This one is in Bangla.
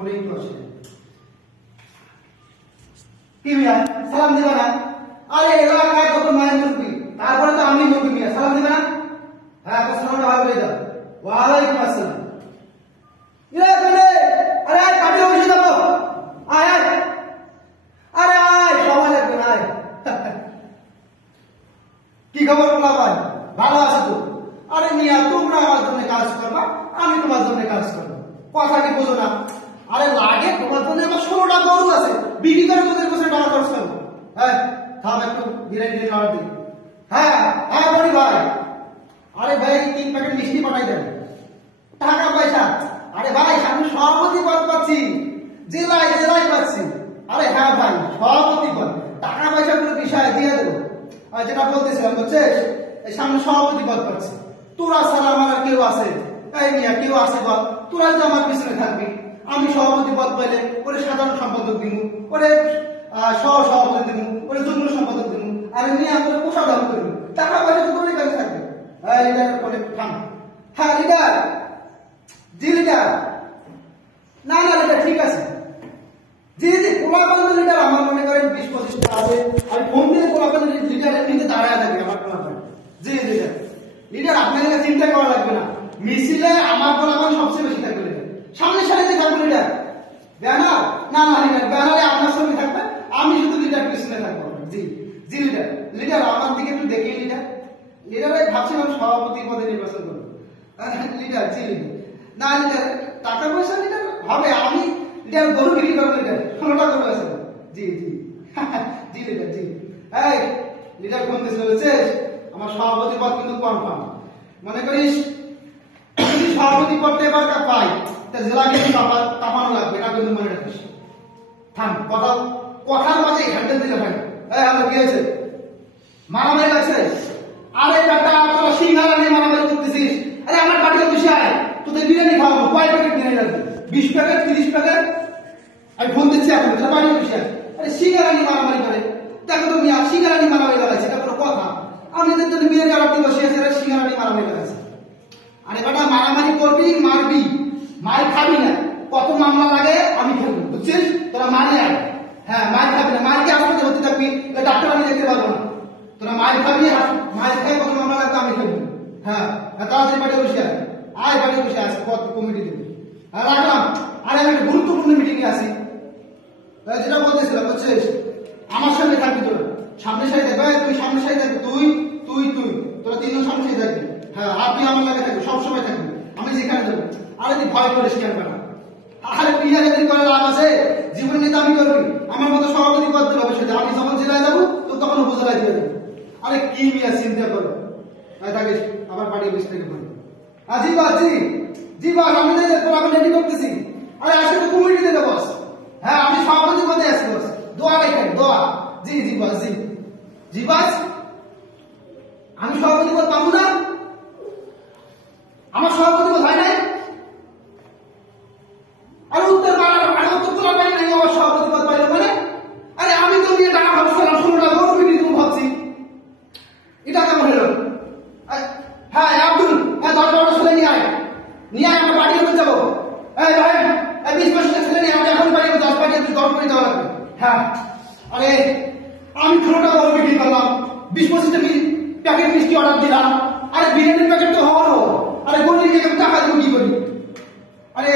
পরেই তো আসে কি মিয়া সালাম দিবা না আরে এলাকায় কত মায়ের মুরগি তারপরে তো আমি মুরগি মিয়া সালাম দিবা না হ্যাঁ তো সালামটা ভালো করে দাও ওয়ালাইকুম আসসালাম ইরে বলে আরে কাটি বসে যাবো আয় আয় আরে আয় সময় লাগবে না আয় কি খবর বলা ভাই ভালো আছো তো আরে মিয়া তোমরা আমার জন্য কাজ করবা আমি তোমার জন্য কাজ করবো কথা কি বোঝো না আরে লাগে তোমার জন্য আমার 16টা গরু আছে বিক্রি করে তোদের কাছে টাকা খরচ করবো হ্যাঁ থাম একটু ধীরে ধীরে খাওয়ার দিই হ্যাঁ হ্যাঁ বলি ভাই আরে ভাই 3 প্যাকেট মিষ্টি পাঠাই দেন টাকা পয়সা আরে ভাই আমি সভাপতি পদ পাচ্ছি জেলায় জেলায় পাচ্ছি আরে হ্যাঁ ভাই সভাপতি পদ টাকা পয়সা কোনো বিষয় দিয়ে দেবো আর যেটা বলতেছিলাম বুঝছিস এই সামনে সভাপতি পদ পাচ্ছি তোরা ছাড়া আমার কেউ আছে এই মিয়া কেউ আছে বল তোরা তো আমার পিছনে থাকবি আমি সভাপতি পদ পাইলে ওরে সাধারণ সম্পাদক দিব ওরে সহ সভাপতি দিব ওরে যুগ্ম সম্পাদক দিব আর মিয়া তোরে কোষাধ্যক্ষ করবি টাকা পয়সা তো তোরই কাছে থাকবে এই লিডার করে থাম হ্যাঁ লিডার জি লিডার না না লিডার ঠিক আছে জি জি কোলাপালের লিডার আমার মনে করেন 20-25টা আছে আমি ফোন দিয়ে কোলাপালের লিডারের নিচে দাঁড়ায় থাকি আমার কোলাপাল জি লিডার লিডার আপনাকে চিন্তা করা লাগবে না মিছিলে আমার কোলাপাল সবচেয়ে বেশি থাকবে লিডার সামনে সারিতে থাকবে লিডার ব্যানার না না লিডার ব্যানারে আপনার সঙ্গে থাকবে আমি শুধু লিডার পিছনে থাকবো জি জি লিডার লিডার আমার দিকে একটু দেখি লিডার লিডার ভাবছিলাম সভাপতি পদে নির্বাচন করবো লিডার জি লিডার না লিডার টাকা পয়সা লিডার হবে আমি লিডার গরু বিক্রি করবো লিডার 16টা গরু আছে জি জি জি লিডার জি এই লিডার কোন দেশে রয়েছে আমার সভাপতি পদ কিন্তু কনফার্ম মনে করিস যদি সভাপতি পদটা এবার পাই তা জেলাকে কাঁপানো লাগবে না কিন্তু মনে রাখিস থাম কথার মাঝে হ্যান্ডেল দিলে ভাই এই আমার কি হয়েছে মারামারি আছে আরে বেটা তোরা সিঙ্গারা নিয়ে মারামারি করতেছিস আরে আমার বাড়িতে বসে আয় তোদের বিরিয়ানি খাওয়াবো কয় প্যাকেট কিনে যাবে 20 প্যাকেট 30 প্যাকেট আমি ফোন দিচ্ছি এখন তোর বাড়িতে বসে আয় আরে সিঙ্গারা নিয়ে মারামারি করে দেখো তো মিয়া সিঙ্গারা নিয়ে মারামারি লাগাইছে এটা কোনো কথা আমি এদের জন্য বিরিয়ানি আড়াতে বসে আছি আরে সিঙ্গারা নিয়ে মারামারি লাগাইছে আরে বেটা মারামারি করবি মারবি মার খাবি না কত মামলা লাগে আমি খেলবো বুঝছিস তোরা মারি আয় হ্যাঁ মার খাবি না মারকে আসতে হতে থাকবি ডাক্তার আমি দেখতে পারবো না তোরা মার খাবি মার খাই কত মামলা লাগবে আমি খেলবো হ্যাঁ তাড়াতাড়ি বাড়ি বসে আয় বাড়ি বসে আস কত কমিটি দেবে আর রাখলাম আরে আমি একটা গুরুত্বপূর্ণ মিটিং এ আছি যেটা বলতেছিলাম বুঝছিস আমার সামনে থাকবি তোরা সামনে সাই থাকবে তুই সামনে সাই থাকবি তুই তুই তুই তোরা তিনজন সামনে সাই থাকবি হ্যাঁ আর তুই আমার লাগে থাকবি সবসময় থাকবি আমি যেখানে যাবো আরে তুই ভয় করিস কেন বেটা আরে পিয়া যদি করে লাভ আছে জীবনে নিয়ে দামি করবি আমার মতো সভাপতি পদ দিল অবশ্যই আমি যখন জেলায় যাবো তো তখন উপজেলায় দিয়ে দেবো আরে কি মিয়া চিন্তা করো থাকিস আমার বাড়ি অফিস থেকে বলি জি বাস জি জি বাস আমি রেডি করতেছি আরে আজকে তো কমিটি দেবে বস হ্যাঁ আমি সভাপতি পদে আছি বস দোয়া লেখেন দোয়া জি জি বাস জি জি বাস আমি সভাপতি পদ পাবো না আমার সভাপতি পদ হয় নাই আর উত্তর তোলা পাই নাই আমার সভাপতি পদ পাইল মানে আরে আমি তো নিয়ে টাকা ভাবছিলাম 16টা গরু বিক্রি করবো ভাবছি এটা কেমন হলো হ্যাঁ আব্দুল হ্যাঁ 10-12 ছেলে নিয়ে আয় আমরা বাড়ি নিয়ে যাবো এই ভাই 20-25 ছেলে নিয়ে আমরা এখন বাড়ি 10 বাড়ি 10 করে দেওয়া লাগবে হ্যাঁ আরে আমি 16টা গরু বিক্রি করলাম 20-25টা প্যাকেট মিষ্টি অর্ডার দিলাম আরে বিরিয়ানির প্যাকেট তো হওয়ারও আরে গরু নিয়ে টাকা দিব কি করি আরে